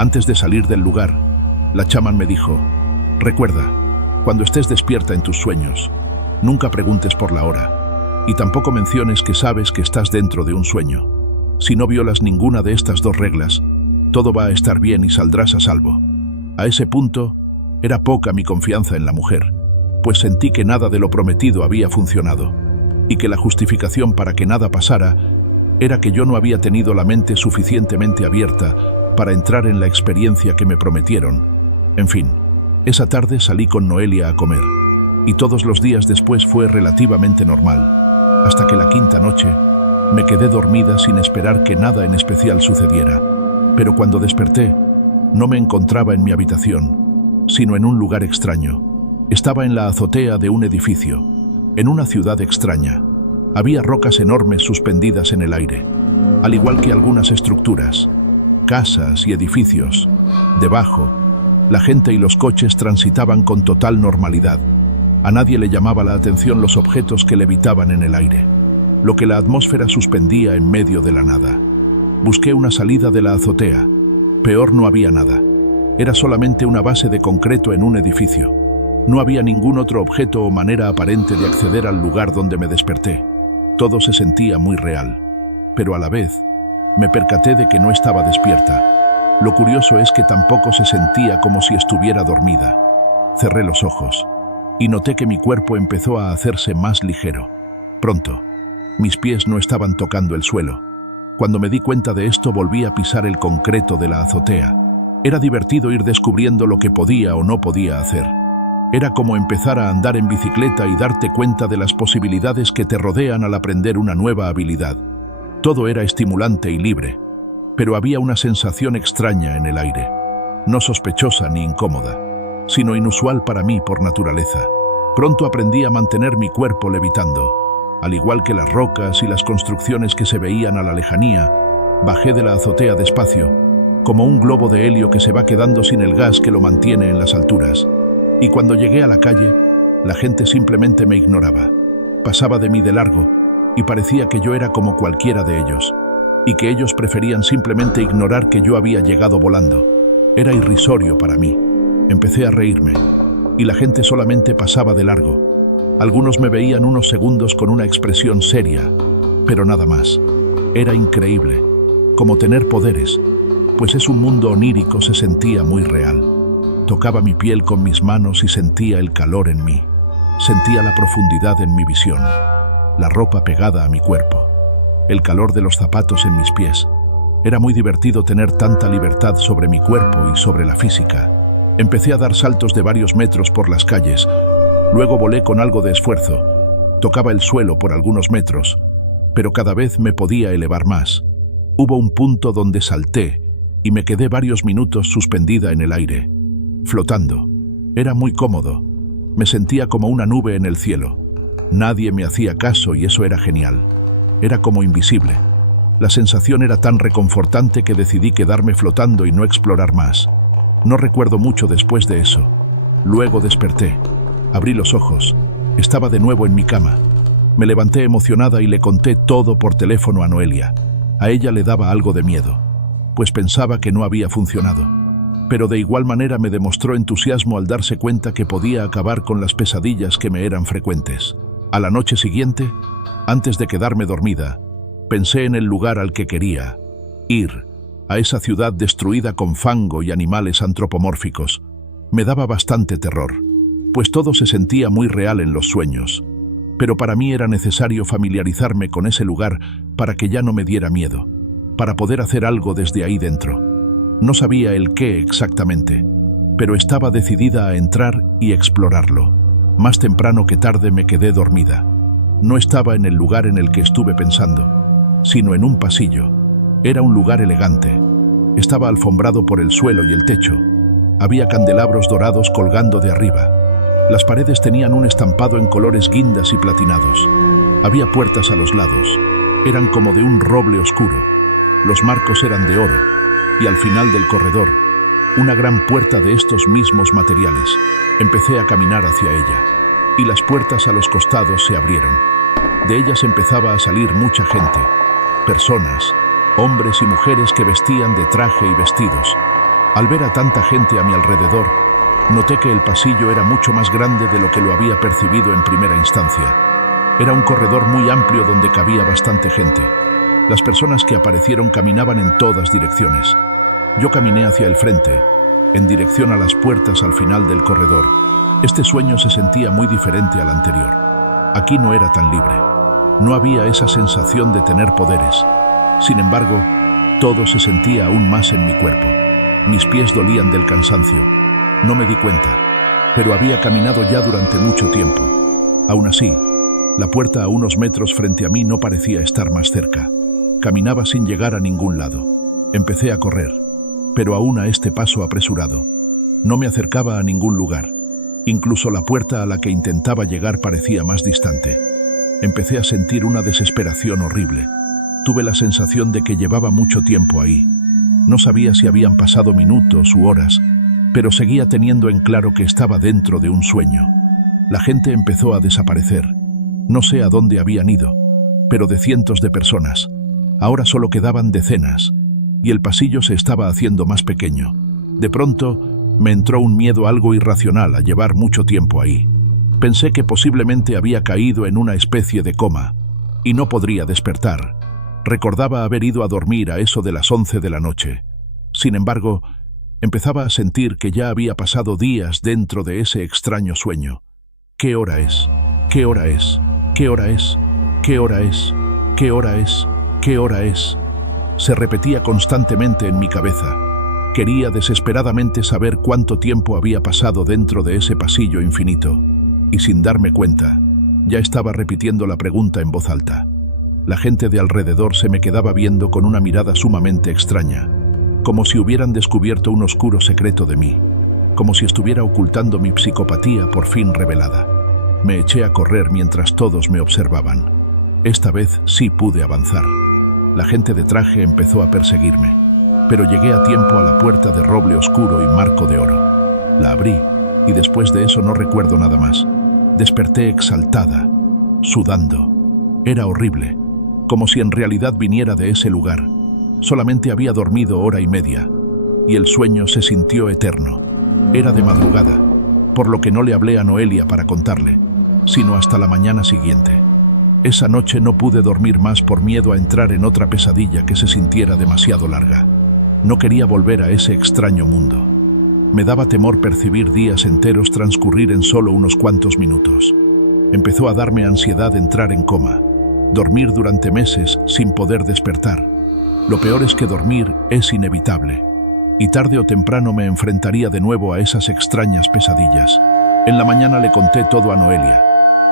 Antes de salir del lugar, la chamán me dijo: recuerda, cuando estés despierta en tus sueños, nunca preguntes por la hora, y tampoco menciones que sabes que estás dentro de un sueño. Si no violas ninguna de estas dos reglas, todo va a estar bien y saldrás a salvo. A ese punto, era poca mi confianza en la mujer, pues sentí que nada de lo prometido había funcionado, y que la justificación para que nada pasara era que yo no había tenido la mente suficientemente abierta para entrar en la experiencia que me prometieron. En fin, esa tarde salí con Noelia a comer, y todos los días después fue relativamente normal, hasta que la quinta noche me quedé dormida sin esperar que nada en especial sucediera. Pero cuando desperté, no me encontraba en mi habitación, sino en un lugar extraño. Estaba en la azotea de un edificio, en una ciudad extraña. Había rocas enormes suspendidas en el aire, al igual que algunas estructuras, casas y edificios. Debajo, la gente y los coches transitaban con total normalidad. A nadie le llamaba la atención los objetos que levitaban en el aire, lo que la atmósfera suspendía en medio de la nada. Busqué una salida de la azotea. Peor, no había nada. Era solamente una base de concreto en un edificio. No había ningún otro objeto o manera aparente de acceder al lugar donde me desperté. Todo se sentía muy real, pero a la vez me percaté de que no estaba despierta. Lo curioso es que tampoco se sentía como si estuviera dormida. Cerré los ojos y noté que mi cuerpo empezó a hacerse más ligero. Pronto, mis pies no estaban tocando el suelo. Cuando me di cuenta de esto, volví a pisar el concreto de la azotea. Era divertido ir descubriendo lo que podía o no podía hacer. Era como empezar a andar en bicicleta y darte cuenta de las posibilidades que te rodean al aprender una nueva habilidad. Todo era estimulante y libre, pero había una sensación extraña en el aire, no sospechosa ni incómoda, sino inusual para mí por naturaleza. Pronto aprendí a mantener mi cuerpo levitando. Al igual que las rocas y las construcciones que se veían a la lejanía, bajé de la azotea despacio, como un globo de helio que se va quedando sin el gas que lo mantiene en las alturas. Y cuando llegué a la calle, la gente simplemente me ignoraba. Pasaba de mí de largo, y parecía que yo era como cualquiera de ellos, y que ellos preferían simplemente ignorar que yo había llegado volando. Era irrisorio para mí. Empecé a reírme, y la gente solamente pasaba de largo. Algunos me veían unos segundos con una expresión seria, pero nada más. Era increíble, como tener poderes, pues es un mundo onírico. Se sentía muy real. Tocaba mi piel con mis manos y sentía el calor en mí. Sentía la profundidad en mi visión, la ropa pegada a mi cuerpo, el calor de los zapatos en mis pies. Era muy divertido tener tanta libertad sobre mi cuerpo y sobre la física. Empecé a dar saltos de varios metros por las calles. Luego volé con algo de esfuerzo. Tocaba el suelo por algunos metros, pero cada vez me podía elevar más. Hubo un punto donde salté y me quedé varios minutos suspendida en el aire, flotando. Era muy cómodo. Me sentía como una nube en el cielo. Nadie me hacía caso y eso era genial. Era como invisible. La sensación era tan reconfortante que decidí quedarme flotando y no explorar más. No recuerdo mucho después de eso. Luego desperté. Abrí los ojos. Estaba de nuevo en mi cama. Me levanté emocionada y le conté todo por teléfono a Noelia. A ella le daba algo de miedo, pues pensaba que no había funcionado. Pero de igual manera me demostró entusiasmo al darse cuenta que podía acabar con las pesadillas que me eran frecuentes. A la noche siguiente, antes de quedarme dormida, pensé en el lugar al que quería ir, a esa ciudad destruida con fango y animales antropomórficos. Me daba bastante terror, pues todo se sentía muy real en los sueños. Pero para mí era necesario familiarizarme con ese lugar para que ya no me diera miedo, para poder hacer algo desde ahí dentro. No sabía el qué exactamente, pero estaba decidida a entrar y explorarlo. Más temprano que tarde me quedé dormida. No estaba en el lugar en el que estuve pensando, sino en un pasillo. Era un lugar elegante. Estaba alfombrado por el suelo y el techo. Había candelabros dorados colgando de arriba. Las paredes tenían un estampado en colores guindas y platinados. Había puertas a los lados. Eran como de un roble oscuro. Los marcos eran de oro. Y al final del corredor, una gran puerta de estos mismos materiales. Empecé a caminar hacia ella, y las puertas a los costados se abrieron. De ellas empezaba a salir mucha gente, personas, hombres y mujeres que vestían de traje y vestidos. Al ver a tanta gente a mi alrededor, noté que el pasillo era mucho más grande de lo que lo había percibido en primera instancia. Era un corredor muy amplio donde cabía bastante gente. Las personas que aparecieron caminaban en todas direcciones. Yo caminé hacia el frente, en dirección a las puertas al final del corredor. Este sueño se sentía muy diferente al anterior. Aquí no era tan libre. No había esa sensación de tener poderes. Sin embargo, todo se sentía aún más en mi cuerpo. Mis pies dolían del cansancio. No me di cuenta, pero había caminado ya durante mucho tiempo. Aún así, la puerta a unos metros frente a mí no parecía estar más cerca. Caminaba sin llegar a ningún lado. Empecé a correr, pero aún a este paso apresurado. No me acercaba a ningún lugar. Incluso la puerta a la que intentaba llegar parecía más distante. Empecé a sentir una desesperación horrible. Tuve la sensación de que llevaba mucho tiempo ahí. No sabía si habían pasado minutos u horas, pero seguía teniendo en claro que estaba dentro de un sueño. La gente empezó a desaparecer. No sé a dónde habían ido, pero de cientos de personas. Ahora solo quedaban decenas, y el pasillo se estaba haciendo más pequeño. De pronto, me entró un miedo algo irracional a llevar mucho tiempo ahí. Pensé que posiblemente había caído en una especie de coma, y no podría despertar. Recordaba haber ido a dormir a eso de las 11 de la noche. Sin embargo, empezaba a sentir que ya había pasado días dentro de ese extraño sueño. ¿Qué hora es? ¿Qué hora es? ¿Qué hora es? ¿Qué hora es? ¿Qué hora es? ¿Qué hora es? Se repetía constantemente en mi cabeza. Quería desesperadamente saber cuánto tiempo había pasado dentro de ese pasillo infinito. Y sin darme cuenta, ya estaba repitiendo la pregunta en voz alta. La gente de alrededor se me quedaba viendo con una mirada sumamente extraña, como si hubieran descubierto un oscuro secreto de mí, como si estuviera ocultando mi psicopatía por fin revelada. Me eché a correr mientras todos me observaban. Esta vez sí pude avanzar. La gente de traje empezó a perseguirme, pero llegué a tiempo a la puerta de roble oscuro y marco de oro. La abrí, y después de eso no recuerdo nada más. Desperté exaltada, sudando. Era horrible, como si en realidad viniera de ese lugar. Solamente había dormido hora y media, y el sueño se sintió eterno. Era de madrugada, por lo que no le hablé a Noelia para contarle, sino hasta la mañana siguiente. Esa noche no pude dormir más por miedo a entrar en otra pesadilla que se sintiera demasiado larga. No quería volver a ese extraño mundo. Me daba temor percibir días enteros transcurrir en solo unos cuantos minutos. Empezó a darme ansiedad entrar en coma, dormir durante meses sin poder despertar. Lo peor es que dormir es inevitable, y tarde o temprano me enfrentaría de nuevo a esas extrañas pesadillas. En la mañana le conté todo a Noelia,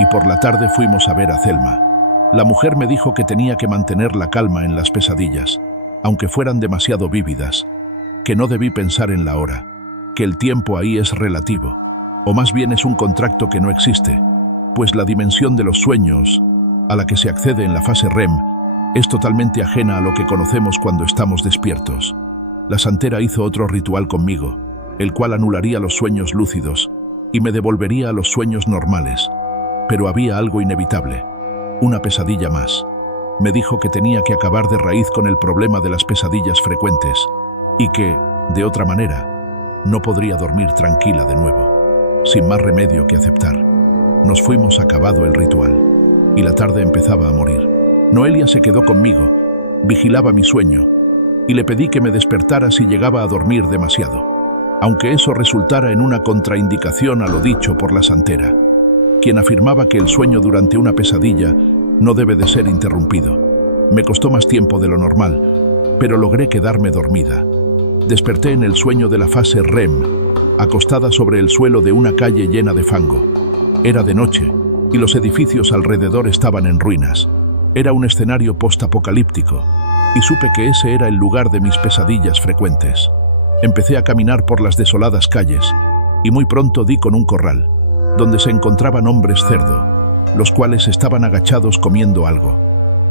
y por la tarde fuimos a ver a Thelma. La mujer me dijo que tenía que mantener la calma en las pesadillas, aunque fueran demasiado vívidas, que no debí pensar en la hora, que el tiempo ahí es relativo, o más bien es un contrato que no existe, pues la dimensión de los sueños, a la que se accede en la fase REM, es totalmente ajena a lo que conocemos cuando estamos despiertos. La santera hizo otro ritual conmigo, el cual anularía los sueños lúcidos y me devolvería a los sueños normales. Pero había algo inevitable, una pesadilla más. Me dijo que tenía que acabar de raíz con el problema de las pesadillas frecuentes y que, de otra manera, no podría dormir tranquila de nuevo. Sin más remedio que aceptar, nos fuimos acabado el ritual y la tarde empezaba a morir. Noelia se quedó conmigo, vigilaba mi sueño y le pedí que me despertara si llegaba a dormir demasiado, aunque eso resultara en una contraindicación a lo dicho por la santera, quien afirmaba que el sueño durante una pesadilla no debe de ser interrumpido. Me costó más tiempo de lo normal, pero logré quedarme dormida. Desperté en el sueño de la fase REM, acostada sobre el suelo de una calle llena de fango. Era de noche, y los edificios alrededor estaban en ruinas. Era un escenario postapocalíptico, y supe que ese era el lugar de mis pesadillas frecuentes. Empecé a caminar por las desoladas calles, y muy pronto di con un corral, donde se encontraban hombres cerdo, los cuales estaban agachados comiendo algo.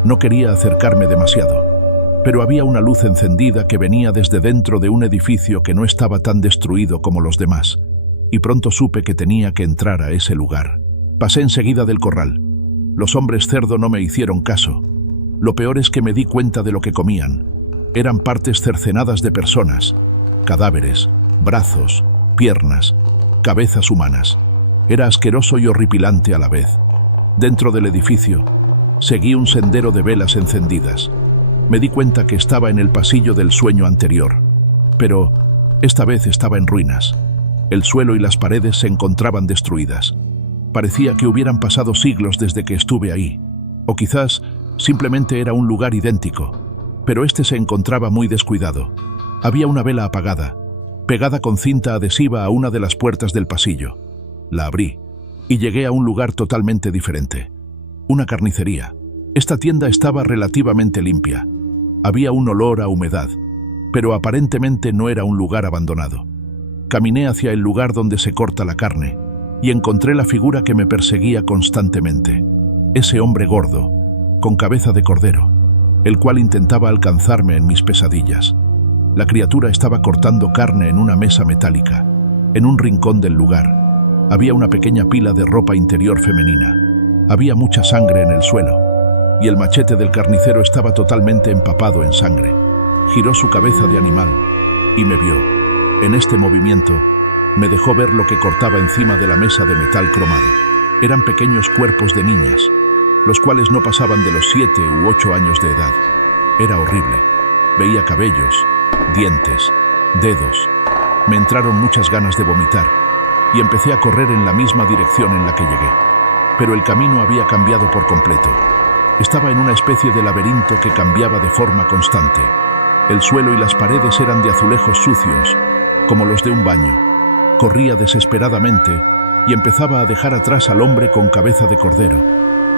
No quería acercarme demasiado, pero había una luz encendida que venía desde dentro de un edificio que no estaba tan destruido como los demás, y pronto supe que tenía que entrar a ese lugar. Pasé enseguida del corral. Los hombres cerdo no me hicieron caso. Lo peor es que me di cuenta de lo que comían. Eran partes cercenadas de personas, cadáveres, brazos, piernas, cabezas humanas. Era asqueroso y horripilante a la vez. Dentro del edificio, seguí un sendero de velas encendidas. Me di cuenta que estaba en el pasillo del sueño anterior, pero esta vez estaba en ruinas. El suelo y las paredes se encontraban destruidas. Parecía que hubieran pasado siglos desde que estuve ahí, o quizás simplemente era un lugar idéntico, pero este se encontraba muy descuidado. Había una vela apagada, pegada con cinta adhesiva a una de las puertas del pasillo. La abrí y llegué a un lugar totalmente diferente. Una carnicería. Esta tienda estaba relativamente limpia. Había un olor a humedad, pero aparentemente no era un lugar abandonado. Caminé hacia el lugar donde se corta la carne y encontré la figura que me perseguía constantemente. Ese hombre gordo, con cabeza de cordero, el cual intentaba alcanzarme en mis pesadillas. La criatura estaba cortando carne en una mesa metálica. En un rincón del lugar había una pequeña pila de ropa interior femenina. Había mucha sangre en el suelo, y el machete del carnicero estaba totalmente empapado en sangre. Giró su cabeza de animal y me vio. En este movimiento, me dejó ver lo que cortaba encima de la mesa de metal cromado. Eran pequeños cuerpos de niñas, los cuales no pasaban de los 7 u 8 años de edad. Era horrible. Veía cabellos, dientes, dedos. Me entraron muchas ganas de vomitar y empecé a correr en la misma dirección en la que llegué. Pero el camino había cambiado por completo. Estaba en una especie de laberinto que cambiaba de forma constante. El suelo y las paredes eran de azulejos sucios, como los de un baño. Corría desesperadamente y empezaba a dejar atrás al hombre con cabeza de cordero.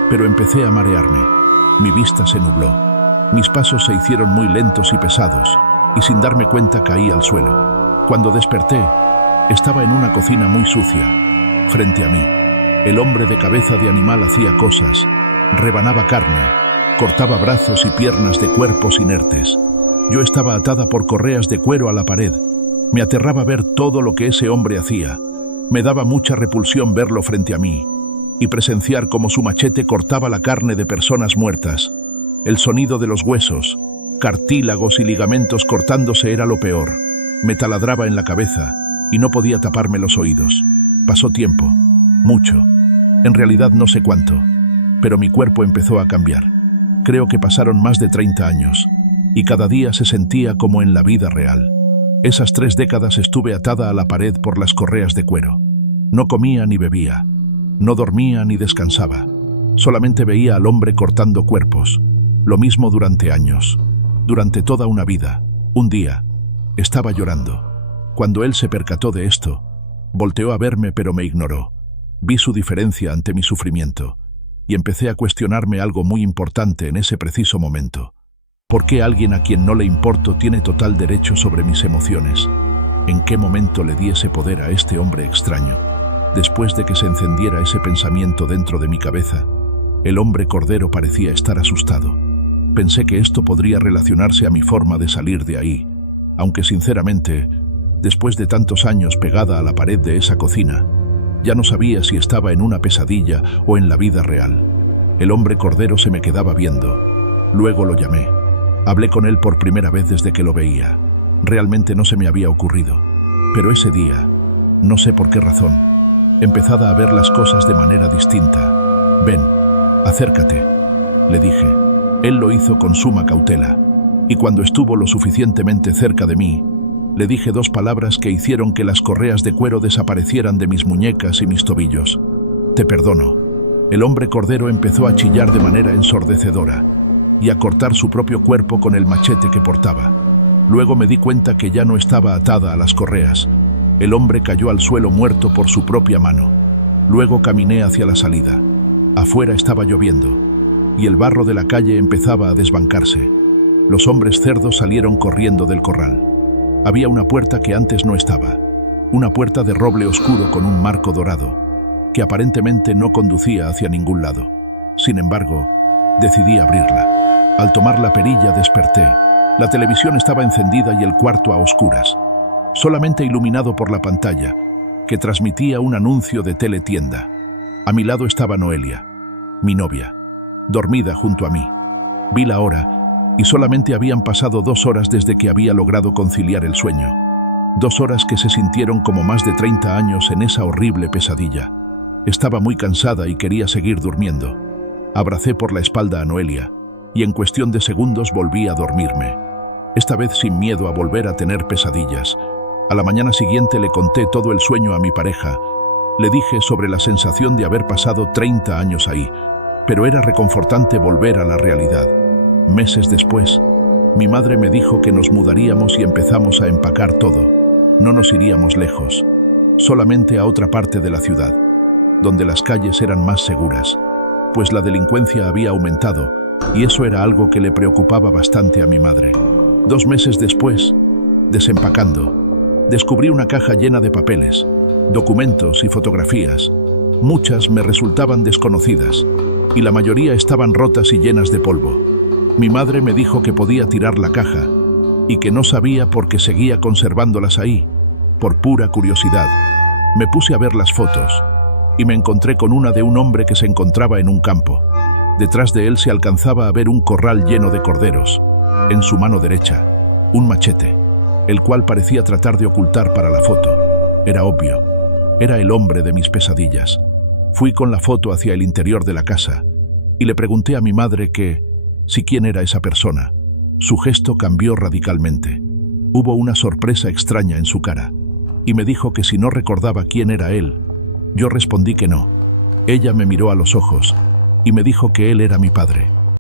Pero empecé a marearme. Mi vista se nubló. Mis pasos se hicieron muy lentos y pesados, y sin darme cuenta caí al suelo. Cuando desperté, estaba en una cocina muy sucia. Frente a mí, el hombre de cabeza de animal hacía cosas, rebanaba carne, cortaba brazos y piernas de cuerpos inertes. Yo estaba atada por correas de cuero a la pared. Me aterraba ver todo lo que ese hombre hacía. Me daba mucha repulsión verlo frente a mí y presenciar cómo su machete cortaba la carne de personas muertas. El sonido de los huesos, cartílagos y ligamentos cortándose era lo peor. Me taladraba en la cabeza y no podía taparme los oídos. Pasó tiempo, mucho. En realidad no sé cuánto, pero mi cuerpo empezó a cambiar. Creo que pasaron más de 30 años y cada día se sentía como en la vida real. Esas 3 décadas estuve atada a la pared por las correas de cuero. No comía ni bebía, no dormía ni descansaba. Solamente veía al hombre cortando cuerpos. Lo mismo durante años, durante toda una vida. Un día, estaba llorando. Cuando él se percató de esto, volteó a verme pero me ignoró. Vi su diferencia ante mi sufrimiento y empecé a cuestionarme algo muy importante en ese preciso momento. ¿Por qué alguien a quien no le importo tiene total derecho sobre mis emociones? ¿En qué momento le di ese poder a este hombre extraño? Después de que se encendiera ese pensamiento dentro de mi cabeza, el hombre cordero parecía estar asustado. Pensé que esto podría relacionarse a mi forma de salir de ahí, aunque sinceramente, después de tantos años pegada a la pared de esa cocina, ya no sabía si estaba en una pesadilla o en la vida real. El hombre cordero se me quedaba viendo. Luego lo llamé. Hablé con él por primera vez desde que lo veía. Realmente no se me había ocurrido. Pero ese día, no sé por qué razón, empezaba a ver las cosas de manera distinta. «Ven, acércate», le dije. Él lo hizo con suma cautela, y cuando estuvo lo suficientemente cerca de mí, le dije 2 palabras que hicieron que las correas de cuero desaparecieran de mis muñecas y mis tobillos. «Te perdono». El hombre cordero empezó a chillar de manera ensordecedora y a cortar su propio cuerpo con el machete que portaba. Luego me di cuenta que ya no estaba atada a las correas. El hombre cayó al suelo muerto por su propia mano. Luego caminé hacia la salida. Afuera estaba lloviendo y el barro de la calle empezaba a desbancarse. Los hombres cerdos salieron corriendo del corral. Había una puerta que antes no estaba, una puerta de roble oscuro con un marco dorado, que aparentemente no conducía hacia ningún lado. Sin embargo, decidí abrirla. Al tomar la perilla desperté. La televisión estaba encendida y el cuarto a oscuras, solamente iluminado por la pantalla, que transmitía un anuncio de teletienda. A mi lado estaba Noelia, mi novia, dormida junto a mí. Vi la hora y solamente habían pasado 2 horas desde que había logrado conciliar el sueño. 2 horas que se sintieron como más de 30 años en esa horrible pesadilla. Estaba muy cansada y quería seguir durmiendo. Abracé por la espalda a Noelia y en cuestión de segundos volví a dormirme. Esta vez sin miedo a volver a tener pesadillas. A la mañana siguiente le conté todo el sueño a mi pareja. Le dije sobre la sensación de haber pasado 30 años ahí, pero era reconfortante volver a la realidad. Meses después, mi madre me dijo que nos mudaríamos y empezamos a empacar todo. No nos iríamos lejos, solamente a otra parte de la ciudad, donde las calles eran más seguras, pues la delincuencia había aumentado y eso era algo que le preocupaba bastante a mi madre. 2 meses después, desempacando, descubrí una caja llena de papeles, documentos y fotografías. Muchas me resultaban desconocidas y la mayoría estaban rotas y llenas de polvo. Mi madre me dijo que podía tirar la caja y que no sabía por qué seguía conservándolas ahí, por pura curiosidad. Me puse a ver las fotos y me encontré con una de un hombre que se encontraba en un campo. Detrás de él se alcanzaba a ver un corral lleno de corderos. En su mano derecha, un machete, el cual parecía tratar de ocultar para la foto. Era obvio, era el hombre de mis pesadillas. Fui con la foto hacia el interior de la casa y le pregunté a mi madre si quién era esa persona. Su gesto cambió radicalmente. Hubo una sorpresa extraña en su cara y me dijo que si no recordaba quién era él. Yo respondí que no. Ella me miró a los ojos y me dijo que él era mi padre.